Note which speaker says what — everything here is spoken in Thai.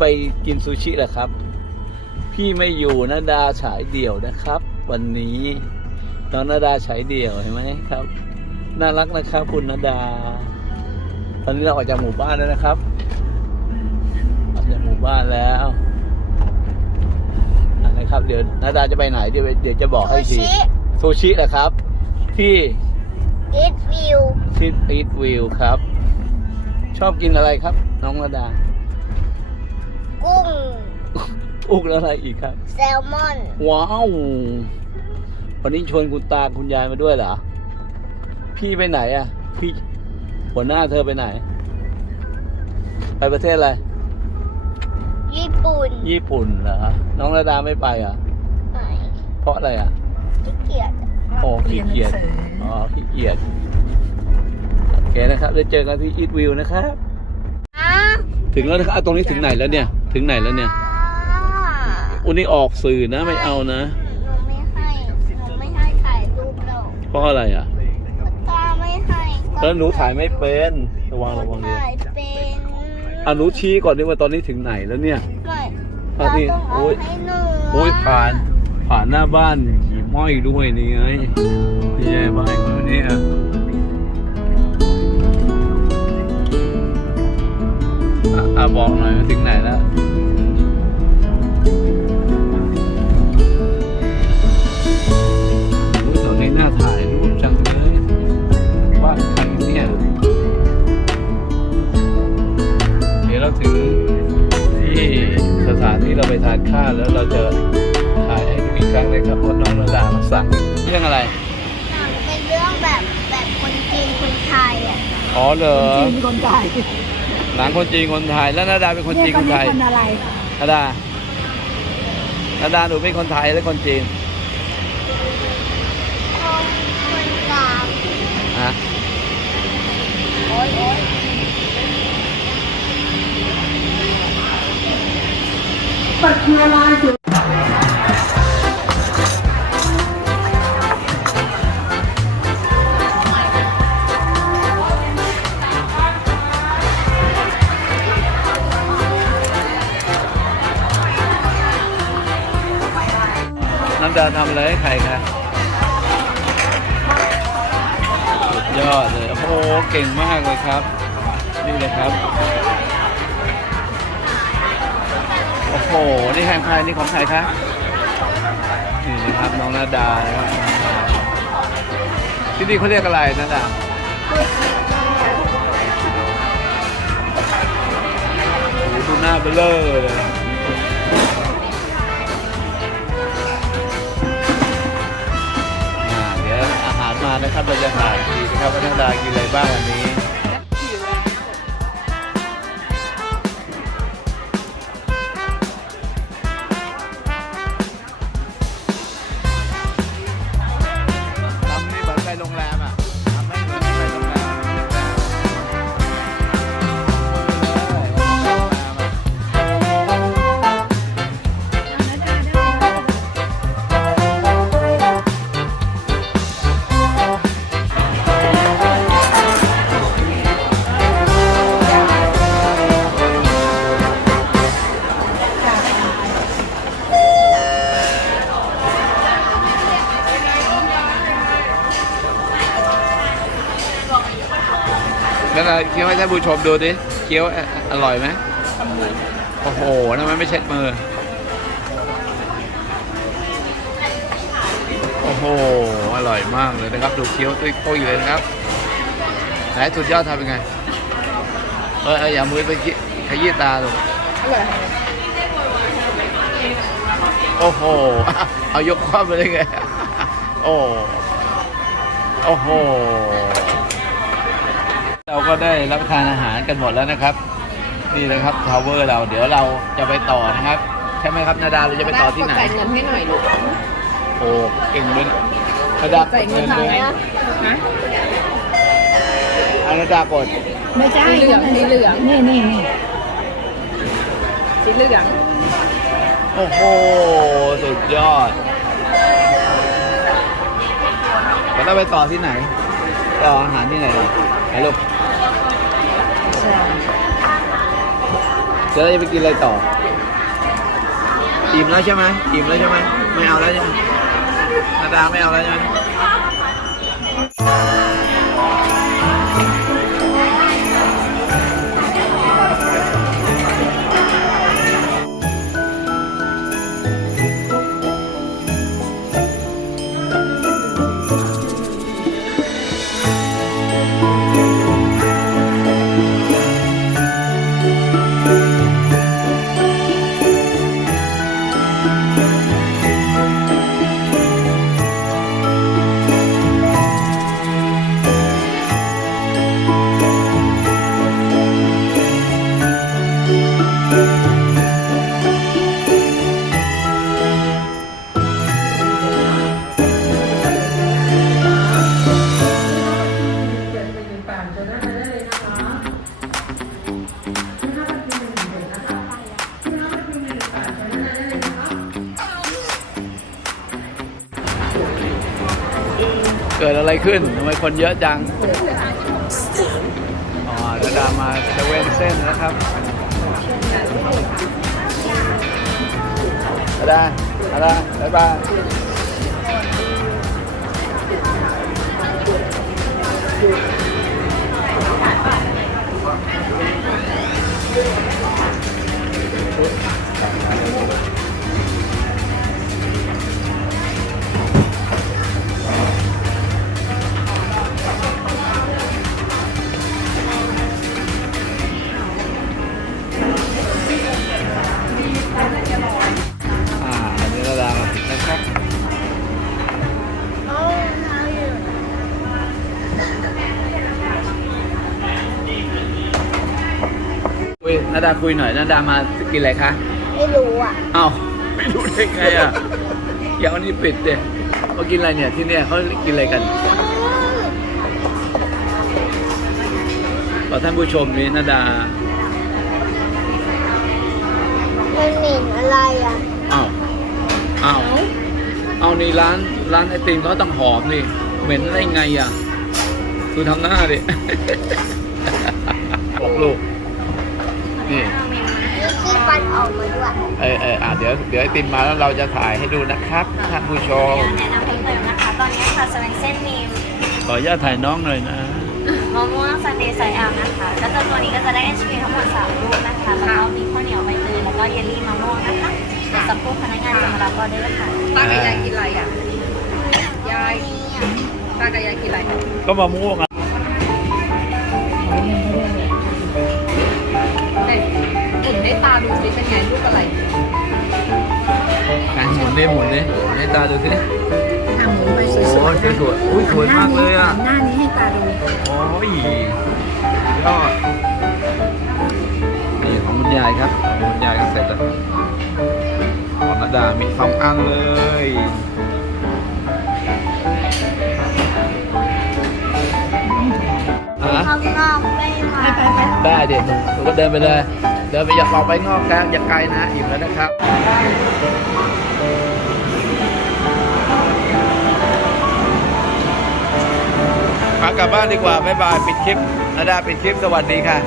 Speaker 1: ไปกินซูชิแหละครับ พี่ไม่อยู่นาดาฉายเดี่ยวนะครับ วันนี้น้องนาดาฉายเดี่ยวเห็นไหมครับ น่ารักนะครับคุณนาดา ตอนนี้เราออกจากหมู่บ้านแล้วนะครับออกจากหมู่บ้านแล้วอันนะครับเดี๋ยวนาดาจะไปไหนเดี๋ยวเดี๋ยวจะบอกให้อีกที
Speaker 2: ซูชิ
Speaker 1: ซูชิแหละครับ ที่
Speaker 2: อีทวิว
Speaker 1: ที่อีทวิวครับ ชอบกินอะไรครับ น้องนาดา
Speaker 2: กุ้ง
Speaker 1: อุกแล้วอะไรอีกครับ
Speaker 2: แซลมอน
Speaker 1: ว้าว วันนี้ชวนคุณตาคุณยายมาด้วยเหรอ พี่ไปไหนอะ พี่หัวหน้าเธอไปไหน ไปประเทศอะไร
Speaker 2: ญี่ปุ่น
Speaker 1: ญี่ปุ่นเหรอ น้องระดาไม่ไปเหรอะ
Speaker 2: ไหน
Speaker 1: เพราะอะไรอะ
Speaker 2: ขี้เกียจ
Speaker 1: โอ้ขี้เกียจ อ๋อขี้เกียจ โอเคนะครับเดี๋ยวเจอกันที่อีทวิวนะครับ
Speaker 2: อะ
Speaker 1: ถึงแล้วนะครับอะตรงนี้ถึงไหนแล้วเนี่ย ถึงไหนแล้วเนี่ยอุยนี่ออกสื่อนะไม่เอานะ
Speaker 2: หนูไม่ให้หนูไม่ให้ถ่ายรูปเรา
Speaker 1: เพราะอะไรอะ
Speaker 2: ตาไม่ให้ก็
Speaker 1: แล้วหนูถ่ายไม่เป็นระวังระวังดี
Speaker 2: ถ่ายเป็น
Speaker 1: อะหนูชี้ก่อนดิว่าตอนนี้ถึงไหนแล้วเนี่ย
Speaker 2: ไม่
Speaker 1: อะ
Speaker 2: เรา
Speaker 1: นี่
Speaker 2: ต้องเอา
Speaker 1: โอ้ย
Speaker 2: ให้หนู
Speaker 1: โอ้ยผ่าน ผ่านหน้าบ้านหิม้อยด้วยนี่ไงนี่ไงบ้านคนนี้อะอะอะบอกหน่อยว่าถึงไหนแล้ว ถึงที่สถานที่เราไปทานข้าวแล้วเราจะถ่ายให้ดูอีกครั้งเลยครับเพราะน้องระดามาสั่งเรื่องอะไร
Speaker 2: หนังเป็นเรื่องแบบแบบคนจีนคนไทยอะ
Speaker 1: อ๋อเหรอ
Speaker 3: จีนคนไทย
Speaker 1: หนังคนจีนคนไทยแล้วนาดาเป็นคนจีนคนไทย
Speaker 3: คนอะไร
Speaker 1: นาดานาดาหนูเป็นคนไทยหรือคนจีน
Speaker 2: คนคนกลาง
Speaker 1: ฮะ
Speaker 2: โอ้ยโอ้ย
Speaker 1: น้ำดาทำอะไรให้ใครคะสุดยอดเลย โอ้โห เก่งมากเลยครับ นี่เลยครับ โอ้โห นี่แฮมพายนี่ของใครคะนี่นะครับน้องนาดานะครับที่นี่เขาเรียกอะไรนาดาดูหน้าเบลเลอร์เลยเดี๋ยวอาหารมานะครับเราจะถ่ายดีนะครับว่านาดากินอะไรบ้างวันนี้ แล้วก็เคี้ยวให้ท่านผู้ชมดูดิเคี้ยวอร่อยไหมโอ้โหทำไมไม่เช็ดมือ โอ้โห อร่อยมากเลยนะครับ ดูเคี้ยวตุ้ยตุ้ยเลยนะครับไหนสุดยอดทำยังไง เอออย่ามือไปขยี้ตาลูกโอ้โห เอายกคว้าไปเลยไง โอ้ โอ้โห เราก็ได้รับประทานอาหารกันหมดแล้วนะครับ นี่นะครับทาวเวอร์เราเดี๋ยวเราจะไปต่อนะครับ ใช่ไหมครับนาดาเราจะไปต่อที่ไหน
Speaker 3: จ่ายเงินให้หน่อยลูก
Speaker 1: โอ้เก่งเลยนาดา
Speaker 3: จ่ายเงินทางไหนนะฮะ
Speaker 1: อานาดากด
Speaker 3: ไม่ใช่สีเหลืองสีเหลืองนี่นี่นี่สีเหลือง
Speaker 1: โอ้โหสุดยอดแล้วเราไปต่อที่ไหนต่ออาหารที่ไหนล่ะไหนลูก
Speaker 3: ใช่
Speaker 1: จะได้ไปกินอะไรต่ออิ่มแล้วใช่ไหมอิ่มแล้วใช่ไหมไม่เอาแล้วใช่ไหมนาดาไม่เอาแล้วใช่ไหม ดอะไรขึ้นทำไมคนเยอะจังอ๋อนาดามาเซเว่นเส้นนะครับนาดานาดาบ๊ายบายอ่า นาดาคุ
Speaker 2: ย
Speaker 1: หน่อยนาดามากินอะไรคะ
Speaker 2: ไม่รู้อะ
Speaker 1: เอ้าไม่รู้ได้ไงอะอย่างวันนี้ปิดเด็เขากินอะไรเนี่ยที่เนี่ยเขากินอะไรกันบอกท่านผู้ชมนี้นาดา
Speaker 2: มันเหม็นอะไรอะ
Speaker 1: อ้าว อ้าว เอานี่ร้านร้านไอติมเขาต้องหอมนี่เหม็นได้ไงอะคือทำหน้าดิ บอกลูก นี่
Speaker 2: มีขี้ฟันออกมาด้วย
Speaker 1: เออเอออะเดี๋ยวเดี๋ยวไอติมมาแล้วเราจะถ่ายให้ดูนะครับท่านผู้ชม
Speaker 4: แนะนำเพิ่มเติมนะคะ ตอนนี้ค่ะสเวนเซ่นมี
Speaker 1: ขออนุญาตถ่ายน้องหน่อยนะ
Speaker 4: มะม่วงซันเดย์ไซอัมนะคะก็จะตัวนี้ก็จะได้ไอศครีมทั้งหมด3ลูกนะคะแล้วก็มีข้าวเหนียวใบเตยแล้วก็เยลลี่มะม่วงนะคะเดี๋ยวสักครู่พนักงานจะมารับออเดอร์ค่ะ
Speaker 3: ตากับยายกินอะไรอะยายตากับยายกินอะไร
Speaker 1: ก็มะม่วง
Speaker 3: ดิ
Speaker 1: หมุนดิหมุนให้ตาดูสิ
Speaker 3: ทำหมุนไปส
Speaker 1: โอ้
Speaker 3: วย
Speaker 1: ยสวยๆอุ้ยสวยมากเลยอะ
Speaker 3: หน้านี้ให้ตาดู
Speaker 1: โอ้ยยอดนี่ของคุณยายครับของคุณยายก็เสร็จแล้วของนาดามีสองอันเลยฮะ
Speaker 2: ข้างนอกไม่มา
Speaker 3: ไปไปไป
Speaker 1: ได้เด็กหนูก็เดินไปเลย เดินไปอย่าออกไปงอกกลางอย่าไกลนะอิ่มแล้วนะครับมากลับบ้านดีกว่าบ๊ายบายปิดคลิปนาดาปิดคลิปสวัสดีค่ะ